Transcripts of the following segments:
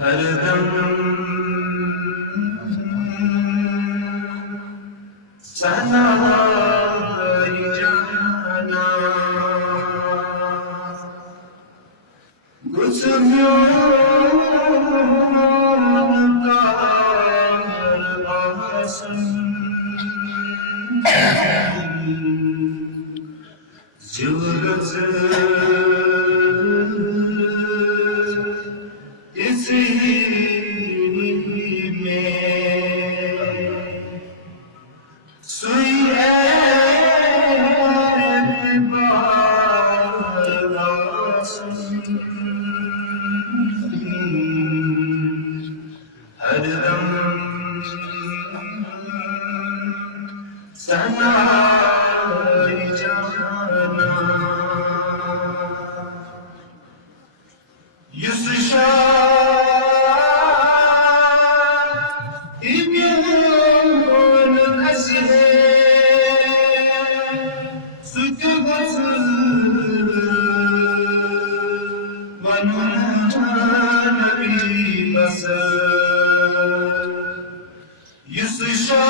हरदम सनाई जाना गुस्म्यों का आसन ज़रूरत इसी में सुई हरदम सनाई जाना युसुशा İmyon asile sütübası vanuna nabi basa Yusuşa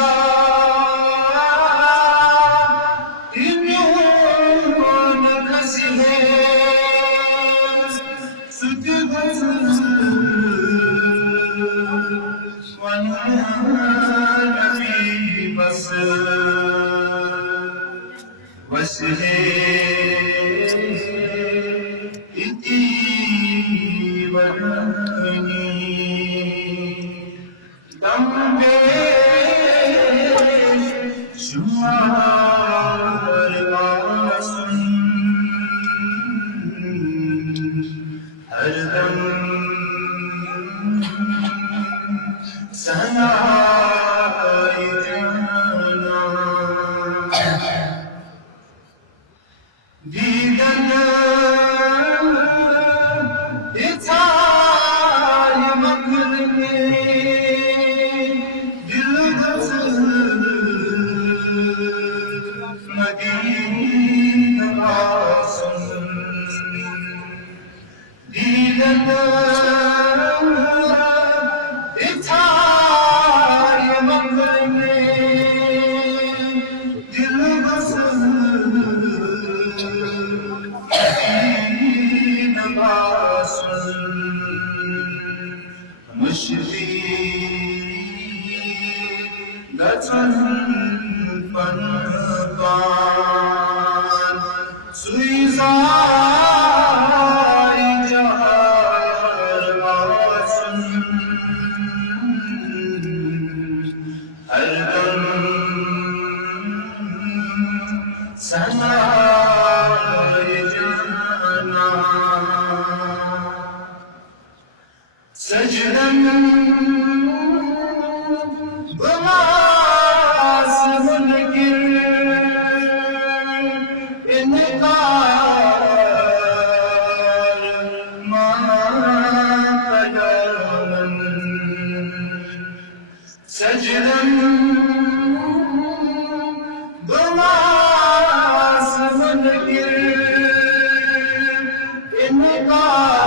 İmyon asile sütübası वसहे इति वरनी तंबे शुमार वासुन हरदम सनाई जाना दीदन इताय मगर में दिल बस मदीना आसन दीदन इताय मगर में दिल बस مشري دتن فنقان سويزاي جار واسن هردم سناي جانا سجدا بماس منكر انقار ما قدامن سجدا بماس منكر انقار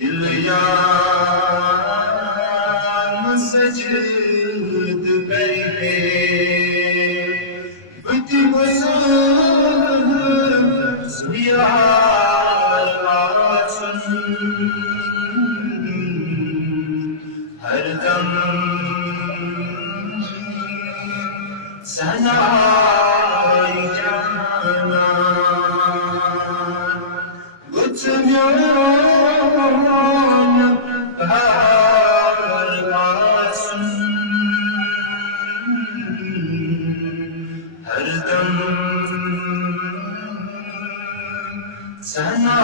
दिल यार सजद करके बुत सुयार आसन हरदम सनाई जाना गुस्म्यों का आसन हरदम सना